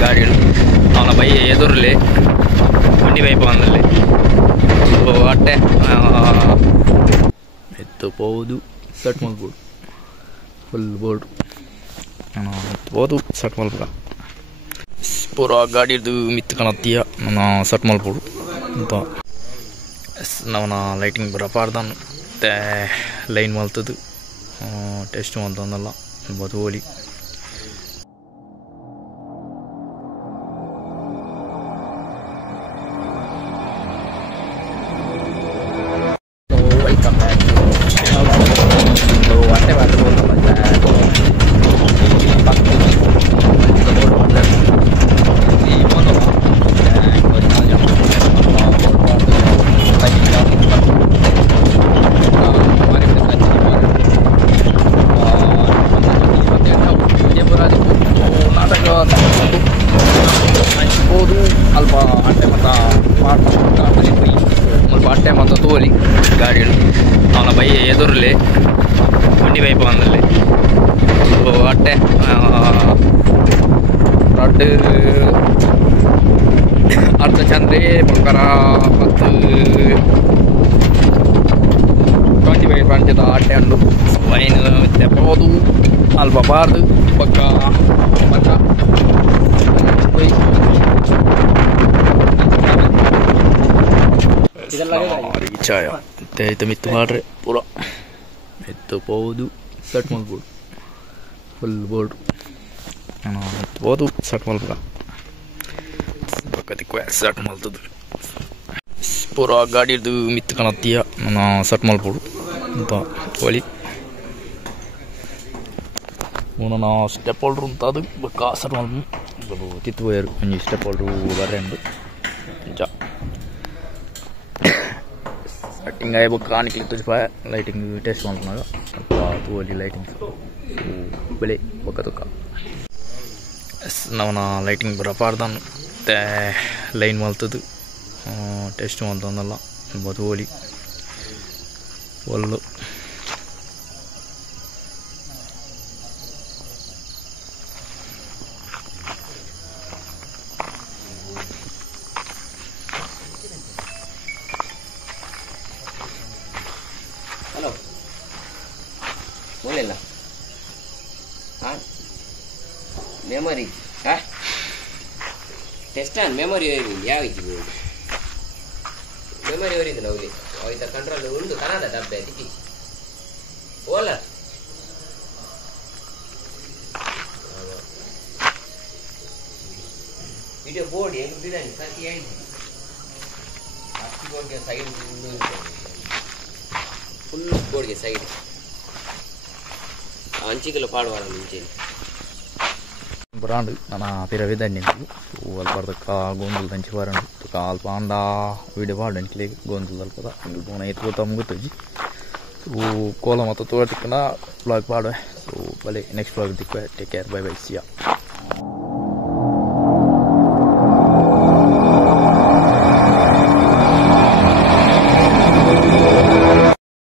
ಗಾಡಿಗಳು ಅವನ ಬೈ ಎದುರಲ್ಲಿ ಬಂಡಿ ಪೈಪ್ ಬಂದಲ್ಲಿ ಅಟ್ಟೆ ಎತ್ತಬಹುದು ಸಟ್ ಮಲ್ಬೋದು ಫುಲ್ ಬೋರ್ಡ್ ಎತ್ತಬಹುದು ಸಟ್ ಮಲ್ಪುಗ ಪೂರ ಗಾಡಿದು ಮಿತ್ತು ಕಾಣತ್ತೀಯ ನಾನು ಸಟ್ ಮಲ್ಪೋಡು ಅಂತ ನವನ ಲೈಟಿಂಗ್ ಬರಪಾರ್ದನ್ನು ಮತ್ತೆ ಲೈನ್ ಮಲ್ತದ್ದು ಟೆಸ್ಟ್ ಮಲ್ತಂದಲ್ಲ ಬದುವಲಿ ಅಲ್ಪ ಅಟ್ಟೆ ಮತ್ತು ಸ್ವಲ್ಪ ಅಟ್ಟೆ ಮತ್ತು ತೋಲಿ ಗಾಡಿಗಳು ಅವನ ಬೈ ಎದುರಲ್ಲಿ ಬಂಡಿ ಪೈಪ್ ಬಂದಲ್ಲಿ ಅಟ್ಟೆ ರಡ್ ಅರ್ಧ ಚಂದ್ರೆ ಪಕ್ಕರ ಮತ್ತು 25 ಪಂಚದ ಅಟ್ಟೆ ಉಂಡು ವೈನ್ ತೆಪ್ಪಬಹುದು ಅಲ್ಪ ಬಾರ್ದು ಪಕ್ಕ ಪಕ್ಕ ಚಾಯ ಮತ್ತೆ ಮಿತ್ತು ಮಾಡ್ರೆ ಪೂರ ಎತ್ತಬಹುದು ಸಟ್ ಮಲ್ಬೋದು ಫುಲ್ ಬೋರ್ಡ್ ಎತ್ತಬಹುದು ಸಟ್ ಮಲ್ಪುಗ ಪಕ್ಕದಕ್ಕೆ ಸಟ್ ಮಲ್ತದ್ದು ಪೂರ ಗಾಡಿದು ಮಿತ್ತು ಕಾಣತ್ತೀಯ ನಾನು ಸಟ್ ಮಲ್ಪೋಡು ಅಂತ ಒಲಿ ನಾ ಸ್ಟೆಪ್ ಹೋಲ್ಡ್ರು ಅಂತ ಅದು ಬಕ್ಕ ಸಟ್ ಮಲ್ಪು ತಿತ್ತು ಹೋಯರು ಒಂಜಿ ಸ್ಟೆಪ್ ಹೋಲ್ಡ್ರು ಬರ್ರೆ ಉಂಡು ಜಾ ಲೈಟಿಂಗ್ ಆಯ್ಬೇಕು ಕಾಣಿಕೆ ತುಜಿ ಲೈಟಿಂಗ್ ಟೆಸ್ಟ್ ಮಾಡ್ಕೊಂಡಾಗ ಸ್ವಲ್ಪ ತೂವಲ್ಲಿ ಲೈಟಿಂಗ್ ಬೆಳೆ ಬೊಕ್ಕ ತುಕ್ಕ ನವನ ಲೈಟಿಂಗ್ ಬರಪಾರ್ದನ್ನು ಮತ್ತೆ ಲೈನ್ ಮಲ್ತದ್ದು ಟೆಸ್ಟ್ ಮಾಡ್ತಂದಲ್ಲ ಬದುವಲಿ ಒಲ್ಲು ಹಲೋ ಬೋಲಿಲ್ಲ ಹಾಂ ಮೆಮೊರಿ ಹಾಂ ಟೆಸ್ಟ್ ಆನ್ ಮೆಮೊರಿ ಯಾವ ಇದ್ದೀವಿ ಮೆಮೊರಿ ಅವರಿದ್ದು ಅವಲಿ ಅವತ್ತ ಕಂಟ್ರೋಲ್ ಉಂಟು ಕನ್ನಡ ಡಬ್ಬೆ ದಿಕ್ಕಿ ಓಲ ವಿಡಿಯೋ ಬೋರ್ಡ್ ಹೆಂಗ್ ಬಿಡಂడి ಸಾಕಿ ಆಯ್ತು ಅಷ್ಟು ಬೋರ್ಡ್ಗೆ ಸೈಡ್ ಫುಲ್ ಬೋರ್ಡ್ಗೆ ಸೈಡ್ ಅಂಚಿಕೆಲ್ಲ ಪಾಡುವಾರ ಮುಂಚೆ ಬ್ರಾಂಡ್ ನನ್ನ ಪಿರವಿದ್ದಂಡಿ ಅಲ್ಪರ್ದಕ್ಕ ಗೋಂದಲ್ ದಂಚಿ ಬಾರಂಡು ತುಕ ಅಲ್ಪ ಅಂದ ವೀಡಿಯೋ ಪಾಡಂಟ್ಲಿ ಗೋಂದಲ್ ಅಲ್ಪದ ಹಂಗೆ ಗೋಣ ಎತ್ಕೋತ ಮುಗುತ್ತಜಿ ಸೊ ಕೋಲ ಮತ್ತು ತೋಟಕ್ಕನ ವ್ಲಾಗ್ ಪಾಡುವೆ ಸೊ ಬಲೆ ನೆಕ್ಸ್ಟ್ ವ್ಲಾಗ್ ದಿಕ್ಕ ಟೇಕ್ ಕೇರ್ ಬೈ ಬೈ ಸಿಯಾ